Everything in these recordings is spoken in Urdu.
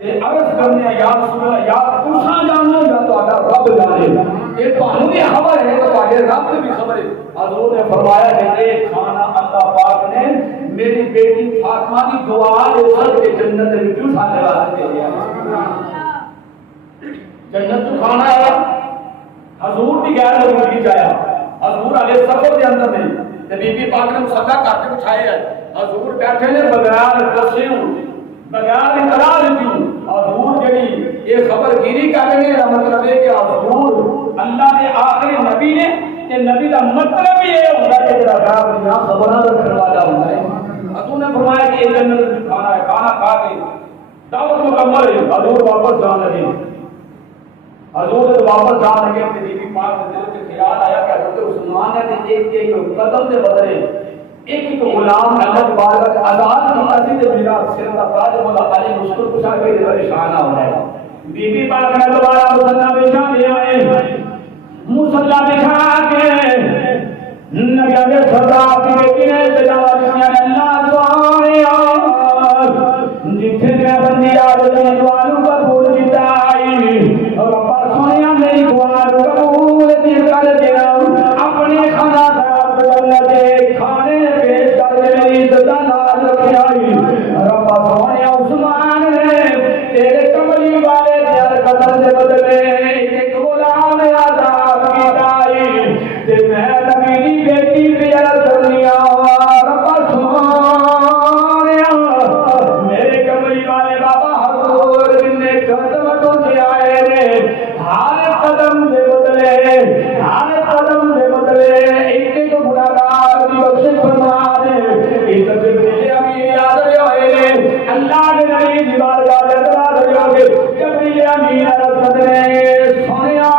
عرض کرنے یا رسول اللہ یا تساں جانو یا تہاڈا رب جانے، یہ تانوں بھی خبر ہے تو تہاڈے رب بھی خبر ہے۔ حضور نے فرمایا کہ ایک کھانا اللہ پاک نے میری بیٹی فاطمہ کی دعا دے سب کے جنت میں کیوں کھانے واسطے دے دیا۔ جنت تو کھانا ہے، حضور بھی غیر موجودگی جایا، حضور علیہ سفر کے اندر نہیں تے بی بی پاک نے مصلی کر کے بٹھائے ہے، حضور بیٹھے نے بغیر دسیوں بغیر اقرار کیوں، حضور جڑی یہ خبر گیری کرنے کا مطلب ہے کہ حضور اللہ نے آخری نبی نے کہ نبی کا مطلب یہ ہوتا ہے کہ جڑا غیب دیا خبراں رکھنے والا ہوتا ہے۔ حضور نے فرمایا کہ یہ جنت میں کھانا ہے، کھانا کھا کے دعوت مکمل ہے، حضور واپس جان لگے۔ حضور جب واپس جان لگے تو بی بی پاک کے دل میں خیال آیا کہ حضرت عثمان نے ایک ایک قدم سے بدلے ایک غلام اللہ بارگاہ کے آزاد کی عزیز میرا سر کا تاج مولا علی مشکل کشا کے پریشان ہو رہا ہے۔ بی بی پاک نے دوبارہ مصلی بچھا دیا ہے، مصلی بچھا کے نبی علیہ السلام کی بیٹی نے تلاوت کی اللہ سبحانہ جتھے میں بندی آ گئی دوالوں قبول کیتا اور رب سونیا میری دعا قبول کر دیا، اپنے کھانا اللہ دے کھانے پیش کر میری عزت ناز رکھے آئی۔ رب سونے عثمان نے تیرے کملی والے دیار قدر سے بدلے ایک غلام آزاد کیتا آئی تے میں نبی دی بیٹی پیار کرنیا۔ رب سونے میرے کملی والے بابا حضور جن قدم ٹوٹے آئے نے ہر قدم دے بدلے ہر قدم دے بدلے ایک ایک ملاقات کی بخشش فرما دے۔ عزت میرے امین یاد رہے اللہ نے نبی دی بارگاہ میں اعتراض ہو گے جبریل امین رسول نے سنیا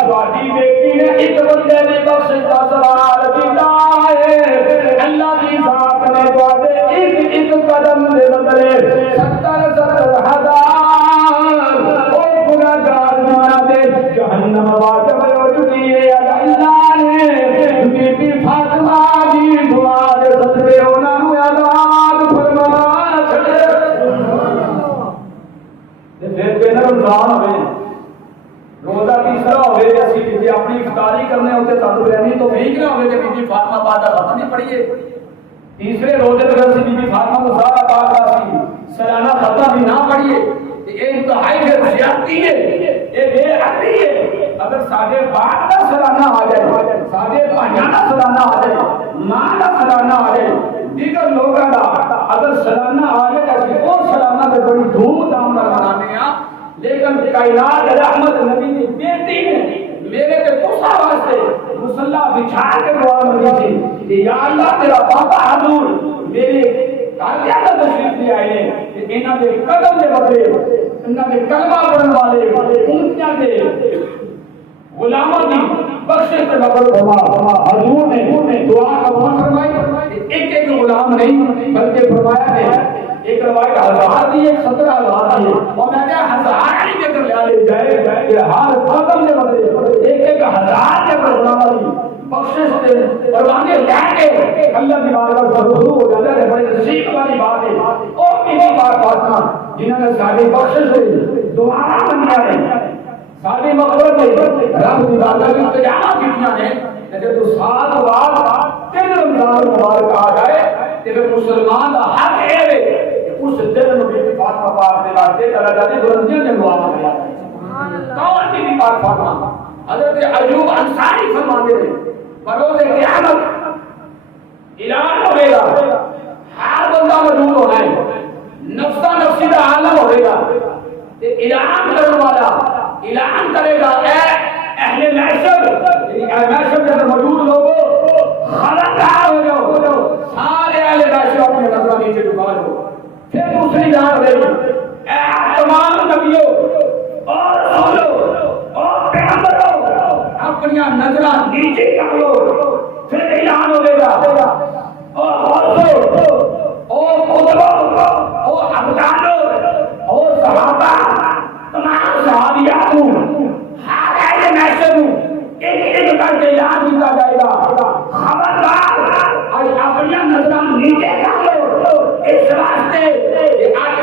تہاڈی بیٹی نے ایک بندے دی بخشش دا سوال کیتا ہے، اللہ دی ذات نے تہاڈے ایک ایک قدم دے بدلے 70 ہزار او گناہگار بنا دے جہنم واجب ہو چکی ہے۔ اللہ نے بی بی فاطمہ دی دعا دے صدقے انہاں نوں آزاد فرما چھڈے۔ تے پھر بے رمضان ہوئے روزہ تیسرا ہوئے کہ اسی جی اپنی افطاری کرنے ہوتے تانوں رہنی تو ٹھیک نہ ہوئے کہ بی بی فاطمہ بعد ختم نہیں پڑھیے، تیسرے روزے تک اسی بی بی فاطمہ کو سارا پاک آسی سالانہ ختم بھی نہ پڑھیے، یہ انتہائی پھر زیادتی ہے، یہ بے عقلی ہے۔ اگر ساڈے باپ کا سالانہ آ جائے، ساڈے بھائیاں کا سالانہ آ جائے، ماں کا سالانہ آ جائے، دیگر لوگوں کا اگر سالانہ آ جائے ایسی اور سالانہ سے بڑی دھوم دھام نال منانے ہیں، لیکن کائنات رحمت نبی کی بیٹی نے میرے کے تسا واسطے مصلی بچھا کے دعا مانگی تھی کہ یا اللہ تیرا بابا حضور میرے کالیاں کا تشریف لے آئے ہیں کہ انہاں دے قدم دے بدلے انہاں دے کلمہ پڑھن والے امتیاں دے غلاموں کی بخشش پر نظر فرما۔ حضور نے دعا قبول فرمائی، ایک ایک غلام نہیں بلکہ فرمایا ہے ایک روایت 1000 دی ایک 17,000 دی اور میں کہا 1000 ہی کے کر لے جائے کہ ہر قدم دے بدلے ایک ایک 1000 کے غلاموں کی بخشش دے پروانے لے کے اللہ کی بارگاہ میں رسول ہو جاتا ہے۔ بڑے نصیب والی بات ہے اور میری بات فاطمہ جنہوں نے ساری بخشش ہوئی دعا منیا ہے ساری مغفرت ہے رب کی بارگاہ میں تجارت کیتیاں نے کہ تو سال بعد 3 رمضان مبارک آ جائے تے مسلمان دا حق ہے اس دن میں بھی فاطمہ پاک دے واسطے درجات بلندیاں دے دعا کریا سبحان اللہ۔ کون کی پاک فاطمہ حضرت ایوب انصاری فرماتے ہیں بروز قیامت اعلان ہوئے گا ہر بندہ موجود ہونا ہے، نفسا نفسی کا عالم ہوئے گا، اعلان کرنے والا اعلان کرے گا اے اہل محشر اے محشر کے موجود لوگوں خبردار ہو جاؤ، سارے اہل محشر اپنے نظروں نیچے جھکا لو۔ پھر دوسری جان رہی اے تمام نبیوں اور رسولوں اور پیغمبروں اپنی نظریں نیچے کر لو۔ پھر اعلان ہوئے گا اور غوثوں اور قطبوں اور ابدالوں اور صحابہ تمام صحابیاتوں ہر اہل محشر ایک ایک کر کے اعلان کیا جائے گا خبردار اپنی نظریں نیچے کر لو۔ اس واسطے کہ آج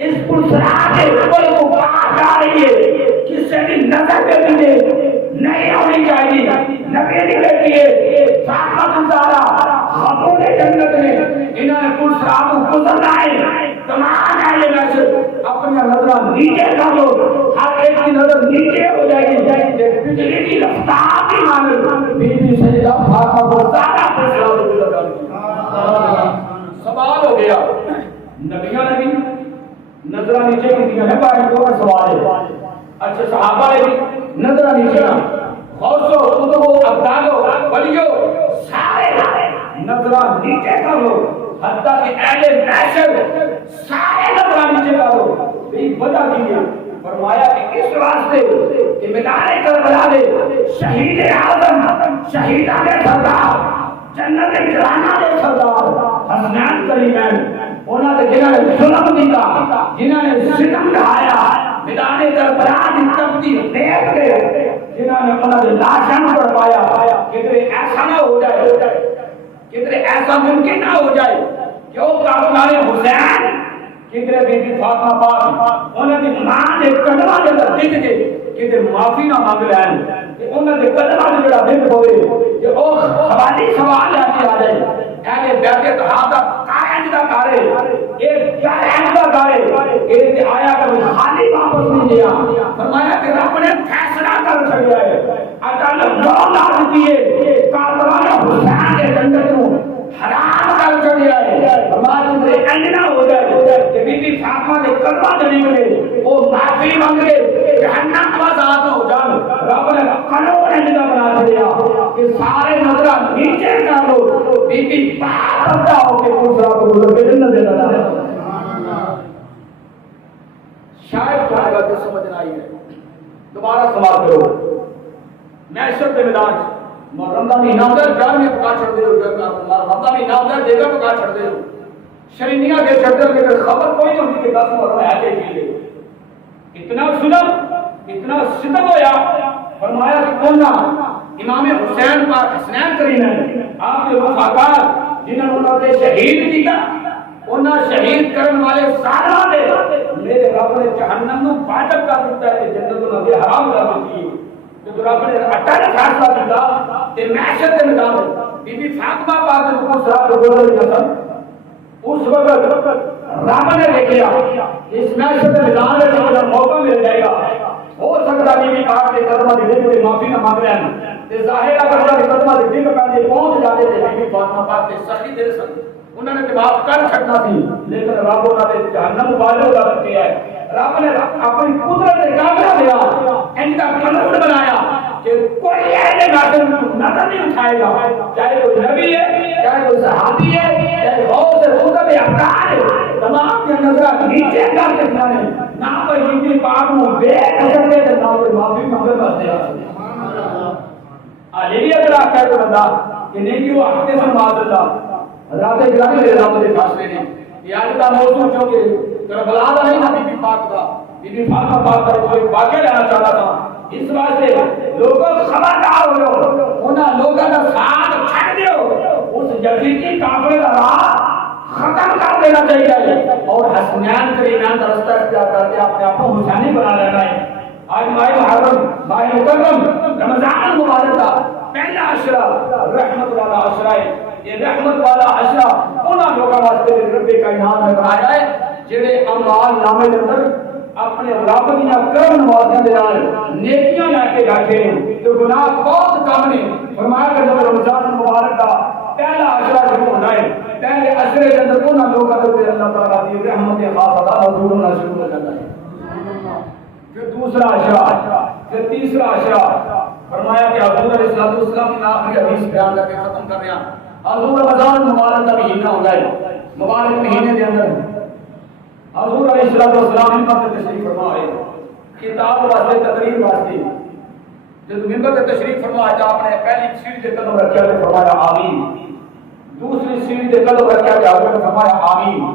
اس پلسرا کے اوپر کو پاک آ رہی ہے، کس سے بھی نظر پہ بھی نہیں ہونی چاہیے. نبی نے دیکھیے فاطمہ زہرا خاتون جنت نے انہوں نے پلسرا کو گزرنا ہے. تمام اہل بیت اپنی نظر نیچے کر لو، ہر ایک کی نظر نیچے ہو جائے گی. بجلی کی رفتار کی مانند بی بی سیدہ فاطمہ زہرا پلسرا کو گزر گئی. سوال ہو گیا، نبیوں نے بھی نظرہ نیچے کی دیا ہے، باقی کو سوال ہے. اچھا صحابہ نے بھی نظرہ نیچے غوثو قطبو ابدالو ولیو سارے نظرہ نیچے کرو، حتیٰ کہ اہل محشر سارے نظرہ نیچے کرو. ایک وجہ کی ہے، فرمایا کہ اس واسطے کہ میدان کربلا میں شہید اعظم شہیدان سردار جنت جلانا دے سردار حسنین کریمین انہوں نے جنہوں نے ظلم دیتا، جنہوں نے ستم ڈھایا، میدان کربلا کی تپتی دیکھ دے، جنہوں نے انہوں نے لاشاں پڑھوایا. کدھر ایسا نہ ہو جائے، کدھر ایسا ممکن نہ ہو جائے کہ وہ کارنامے حسین کدھر بی بی فاطمہ پاک انہوں نے ماں نے قدمہ کے اندر دکھ کے کدھر معافی نہ مانگ رہے ہیں، انہوں نے قدمہ کے جڑا دکھ ہوئے کہ وہ حوالی سوال آ جائے. اہل بیت اتحاد قائد دا کارے ایک قائد دا کارے ایک آیا کہ خالی واپس نہیں دیا. فرمایا کہ رب نے فیصلہ کر چھڑیا ہے، عدالت نو لاکھ دیے کاربلا حسین کے جنت کو حرام کر چھڑیا ہے. فرمایا کہ انجنا ہو جائے کہ بی بی فاطمہ نے کلمہ دے نکلے، وہ معافی مانگے، جہنم کا ذات ہو جان. رب نے قانون انجنا بنا چھڑیا کہ سارے نظرہ نیچے کر لو، بی بی پردہ ہو کے دوسرا کو گزر کے جنت دے دیتا. شاید تمہارے بات سمجھ نہ آئی ہے، دوبارہ سوال کرو. محشر کے میدان رمضان مہینہ ہوتا ہے، جان میں پکا چھڑ دے ہو، رمضان مہینہ ہوتا ہے، جگہ پکا چھڑ دے ہو، شرینیاں کے چھڑ دے ہو، خبر کوئی نہیں ہوتی کہ 10 محرم ہے کہ چیزیں. اتنا ظلم اتنا ستم ہویا. فرمایا کہ کون امام حسین پر حسنین کریمین آپ کے وفاقار جنہوں نے شہید کیا، انہاں شہید کرن والے سارا دے میرے رب نے جہنم کو واجب کر دیتا ہے، جنت کو نہ حرام کر دیتی ہے. تو رب نے اٹل فیصلہ کیا کہ محشر کے میدان میں بی بی فاطمہ پاک کو سرا کو گزر گیا. اس وقت رب نے دیکھا اس محشر کے میدان میں اگر موقع مل جائے گا، ہو سکتا ہے بی بی پاک کے قدمہ دے کوئی معافی نہ مانگ رہے ہیں، تے ظاہر اگر انہوں نے قدمہ دے پہلے پہنچ جاتے تھے بی بی فاطمہ پاک کے سخی دے سکتے، انہوں نے معاف کر چھڑنا تھی، لیکن رب انہوں نے جہنم والے کا کیا ہے. رب نے اپنی قدرت سے کامرہ دیا، ان کا قانون بنایا کہ کوئی اہل ناظر نظر نہیں اٹھائے گا، چاہے وہ نبی ہے، چاہے وہ صحابی ہے، چاہے غوث قطب ابدال ہے، تمام کے نظر نیچے کر کے کھانے نہ کوئی بی پاک کو بے نظر دے نہ کوئی معافی مانگے بستے ہیں. یہ اگر آپ کہتے بندہ کہ نہیں کہ وہ ہفتے سے معاذ اللہ حضرات اکرام علیہ السلام کے فاصلے نے یہ آج کا موضوع جو کہ کربلا کا نہیں تھا، بی بی پاک کا، بی بی فاطمہ پاک کا جو ایک واقعہ لینا چاہتا تھا. اس واسطے لوگوں خبردار ہو جاؤ، انہاں لوگوں کا ساتھ چھڑ دیو، اس یزیدی کافر کا راہ ختم کر دینا چاہیے اور حسنین کریمین کا رستہ اختیار کر کے اپنے آپ کو حسینی بنا لینا ہے. آج ماہ محرم ماہ مکرم رمضان المبارک کا پہلا عشرہ رحمت والا عشرہ ہے. یہ رحمت والا عشرہ انہاں لوگوں واسطے رب کائنات نے بنایا ہے جڑے اعمال نامے دے اندر اپنے رب دیاں کرم نوازیاں دے نال نیکیاں لے کے بیٹھے ہیں تو گناہ بہت کم نے. فرمایا کہ جب رمضان المبارک کا پہلا عشرہ شروع ہونا ہے، پہلے عشرے کے اندر انہاں لوگوں کے اللہ تعالیٰ کی رحمت خاص عطا حضور ہونا شروع ہو جاتا ہے. پھر دوسرا عشرہ، پھر تیسرا عشرہ. فرمایا کہ حضور علیہ السلام کی آخری حدیث بیان کر کے ختم کر رہے ہیں. حضور رمضان مبارک کا مہینہ ہو گئے، مبارک مہینے کے اندر حضور علیہ السلام منبر پر تشریف فرما ہے، کتاب واسطے تقریر واسطے جب منبر پر تشریف فرما ہے آپ نے پہلی سیڑھی سے قدم رکھا تو فرمایا آمین، دوسری سیڑھی سے قدم رکھا تو حضور نے فرمایا آمین،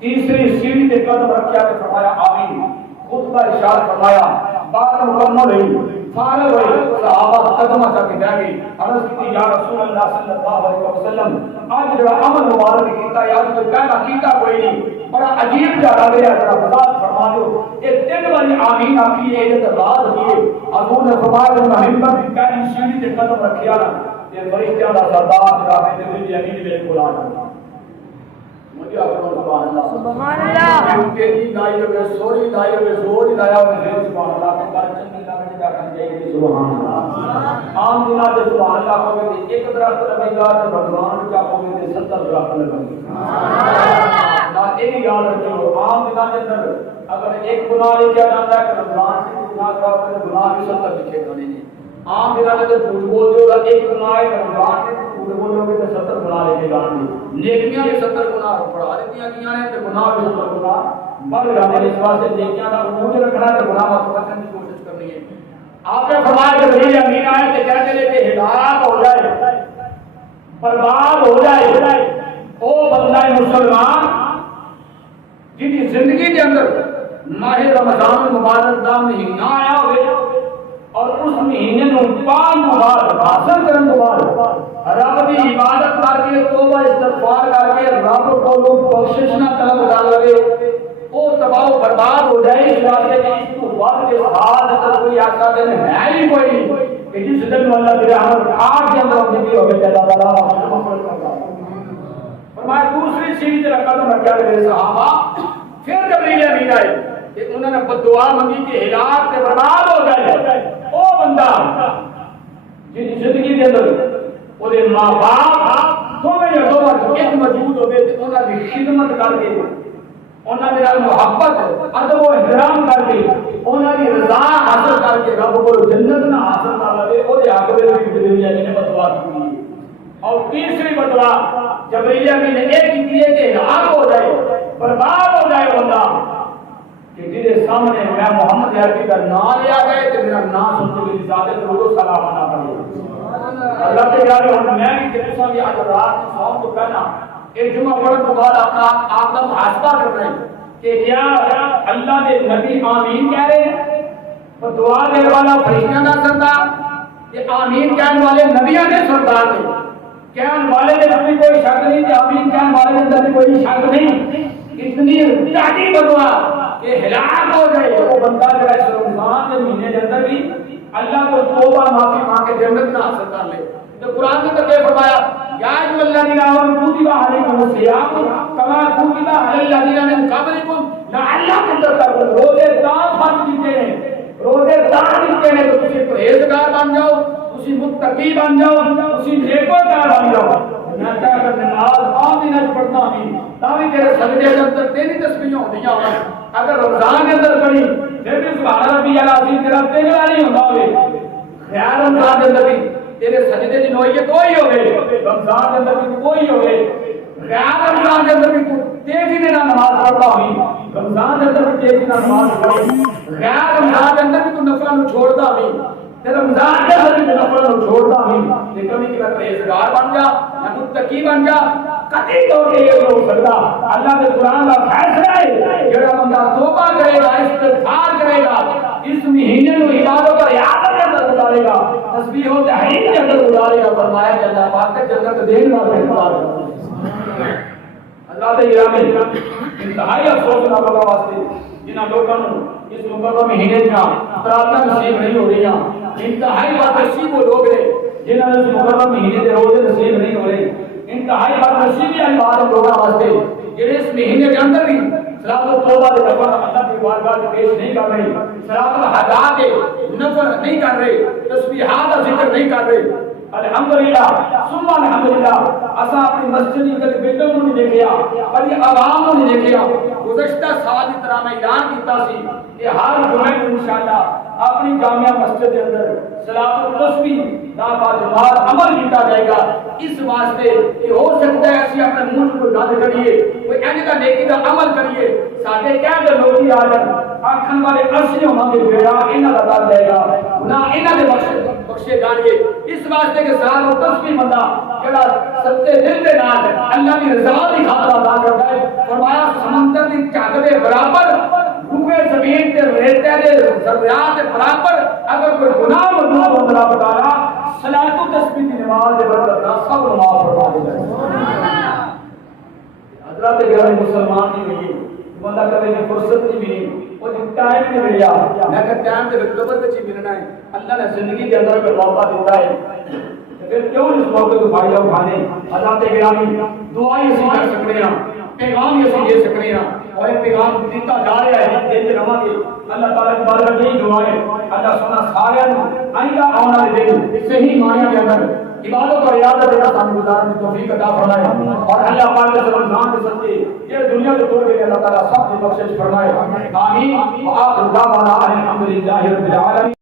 تیسری سیڑھی سے قدم رکھا تو فرمایا آمین. خطبہ ارشاد فرمایا، بات مکمل ہوئی. فارغ ہوئے صحابہ قدمہ تک بیٹھ گئی عرض کی یا رسول اللہ صلی اللہ علیہ وسلم آج جڑا عمل مبارک کیتا ہے آج کوئی پہلا کیتا کوئی نہیں بڑا عجیب جا لگ رہا ہے ذرا وضاحت فرما دو ایک تین باری آمین آخی ہے یہ راز کیے حضور نے فرمایا کہ محمد کی پہلی سیڑھی تے قدم رکھیا نا یہ فرشتیاں دا سردار جڑا ہے جبریل امین میرے کول آ گیا مجھے سبحان اللہ سبحان اللہ ان کے دی لائی ہوئے سوری لائی ہوئے زور ہی لایا ہوئے سبحان اللہ کی بات چنگی لگنے جا کر جائے سبحان اللہ عام دنوں تے سبحان اللہ ہوے تے ایک درخت لگے گا تے بھگوان کا ہوے تے 70 درخت لگے گا نا ایک یاد رکھو عام دنوں کے اندر اگر ایک گناہ لے کیا جاتا ہے کہ رمضان سے گناہ کا گناہ بھی 70 لکھے گا نہیں عام دنوں میں تو جھوٹ بول دو ایک گناہ ہے رمضان سے جھوٹ بولو گے تو 70 گناہ لے کے جانے نیکیاں بھی 70 گناہ پڑھا دیتی ہیں نے تے گناہ بھی 70 گناہ بڑھ جاتے ہیں اس واسطے نیکیاں کا عروج رکھنا ہے گناہ معاف کرنے کی کوشش کرنی ہے آپ نے فرمایا کہ جبریل امین آئے کہ کہتے ہیں کہ ہلاک ہو جائے برباد ہو جائے او بندہ مسلمان جن کی زندگی کے اندر ماہ رمضان المبارک دا مہینہ آیا ہوئے اور اس مہینے میں پان مبارک حاصل کرن کے بعد رب کی عبادت کر کے توبہ استغفار کر کے رب کو بخشش نہ طلب کر لگے وہ تباہ و برباد ہو جائے اس واسطے کہ اس کو وقت کے ساتھ اگر کوئی ایسا دن ہے ہی کوئی نہیں کہ جس دن اللہ کی رحمت آگ کے اندر زندگی ہو گئی اللہ تعالیٰ فرمایا دوسری سیڑھی تے قدم رکھا میرے صحابہ پھر جبریل امین آئے کہ انہوں نے بددعا منگی کہ ہلاک تے برباد ہو جائے او بندہ جن زندگی کے اندر وہ ماں باپ دونوں یا دونوں ایک موجود ہوئے تے انہوں کی خدمت کر کے انہوں نے محبت ادب و احترام کر کے انہوں کی رضا حاصل کر کے رب کو جنت نہ حاصل کر لے وہ آگے بھی جبریل امین نے بددعا کی اور تیسری بددعا جبریل امین نے ایک کی ہے کہ ہلاک ہو جائے برباد ہو جائے بندہ کہ جیسے سامنے میں محمد عربی کا نام لیا گئے کہ میرا نام سنتے ہوئے زیادہ درود و سلام آنا پڑے اللہ کے پیارے ہوں میں بھی کہ تساں بھی آج رات سوم تو کہنا ایک جمعہ پڑھنے کے بعد اپنا آپ کا محاسبہ کر رہے ہیں کہ کیا اللہ کے نبی آمین کہہ رہے ہیں تو دعا دینے والا فرشتیاں کا سردار یہ آمین کہنے والے نبیوں کے سردار نے کہنے والے نے اپنی کوئی شک نہیں کہ آمین کہنے والے نے اندر کوئی شک نہیں اتنی ارتیادی بدعا کہ ہلاک ہو جائے وہ بندہ جو ہے رمضان کے مہینے کے اندر بھی اللہ کو توبہ معافی مانگ کے جنت نہ حاصل کر لے تو قرآن نے تو فرمایا یا ایھا الذین آمنوا کتب علیکم الصیام کما کتب علی الذین من قبلکم لعلکم تتقون روزے دار فرض کیتے ہیں روزے دار کیتے ہیں تو تسی پرہیزگار بن جاؤ تسی متقی بن جاؤ تسی نیکوکار بن جاؤ میں کہا کہ نماز عام دن پڑھنا بھی تاکہ تیرے سجدے کے اندر تیری تسبیحیں ہوندیاں ہوں اگر رمضان کے اندر پڑھی پھر بھی سبحان ربی العظیم تیرا تین والی ہوتا ہوئے خیال رمضان کے اندر بھی تیرے سجدے جن ہوئی ہے کوئی ہوئے رمضان کے اندر بھی کوئی ہوئے خیال رمضان کے اندر بھی تیزی نے نماز پڑھتا ہوئی رمضان کے اندر بھی تیزی نے نماز پڑھی خیال رمضان کے اندر بھی تو نفلوں چھوڑتا ہوئی رمضان کے اندر بھی نفلوں چھوڑتا ہوئی لیکن کہ پرہیزگار بن جا یا متقی بن جا قطعی طور پہ یہ ہو سکتا اللہ کے قرآن کا فیصلہ ہے جڑا بندہ توبہ کرے گا استغفار کرے گا اس مہینے میں عبادت اور عیادت کے اندر گزارے گا تسبیح و تحلیل کے اندر گزارے گا فرمایا کہ اللہ پاک کے جنت دینے والا ہے اللہ کے ارادے انتہائی افسوس نہ کرو واسطے جنہاں لوگوں اس مقررہ مہینے میں پرارتھنا نصیب نہیں ہو رہی ہیں انتہائی بات نصیب وہ لوگ ہیں جنہاں اس مقررہ مہینے کے روزے نصیب نہیں ہو رہے انتہائی بات نصیبی ہے بات لوگوں واسطے جڑے اس مہینے کے اندر بھی صلاۃ التوبہ کے نفل اللہ کی بارگاہ میں پیش نہیں کر رہے صلاۃ الحاجہ کے نفل نہیں کر رہے تسبیحات کا ذکر نہیں کر رہے الحمدللہ ثم الحمدللہ اسا اپنی مسجد کے بیٹوں کو نہیں دیکھیا اور یہ عوام کو نہیں دیکھیا گزشتہ سال کی طرح میں اعلان کیتا سی کہ ہر جمعے کو انشاءاللہ اپنی جامعہ مسجد کے اندر صلاۃ التسبیح باجماعت عمل کیتا جائے گا اس واسطے کہ ہو سکتا ہے اسی اپنے منہ کو گل کریے کوئی انج کا نیکی کا عمل کریے ساڈے کہہ دے لوگ آ جان آکھن والے اسی ہوں گے بیڑا انہاں دا کر جائے گا نہ انہاں دے بخشے جان گے اس واسطے کہ صلاۃ التسبیح بندہ جڑا سچے دل دے نال اللہ کی رضا دی خاطر ادا کرتا ہے فرمایا سمندر دی جھگ دے برابر روئے زمین تے ریتے دے ذرات دے برابر اگر کوئی گناہ مطلب ہو اللہ تعالیٰ صلاۃ و تسبیح کی نماز دے برکت نہ سب معاف فرما دے گا. حضرات گرامی مسلمان نہیں ہوئی بندہ کبھی نہیں فرصت نہیں ملی وہ ٹائم نہیں ملیا میں کہ ٹائم تے قبر وچ ہی ملنا ہے. اللہ نے زندگی کے اندر کوئی موقع دیتا ہے پھر کیوں اس موقع کو فائدہ اٹھانے. حضرات گرامی دعائیں اسی کر سکتے ہیں پیغام اسی دے سکتے ہیں اور ایک پیغام دیتا جا رہا ہے دیتے رہاں گے. اللہ تعالیٰ کی بارگاہ میں یہی دعا ہے اللہ سنا سارے آئندہ آنے والے دن صحیح معنی کے اندر عبادت اور عیادت کا سامنے گزارنے کی توفیق عطا فرمائے اور اللہ پاک کے رمضان کے سچے یہ دنیا کے طور کے لیے اللہ تعالیٰ سب کی بخشش فرمائے. آمین. وآخر دعوانا الحمدللہ رب العالمین.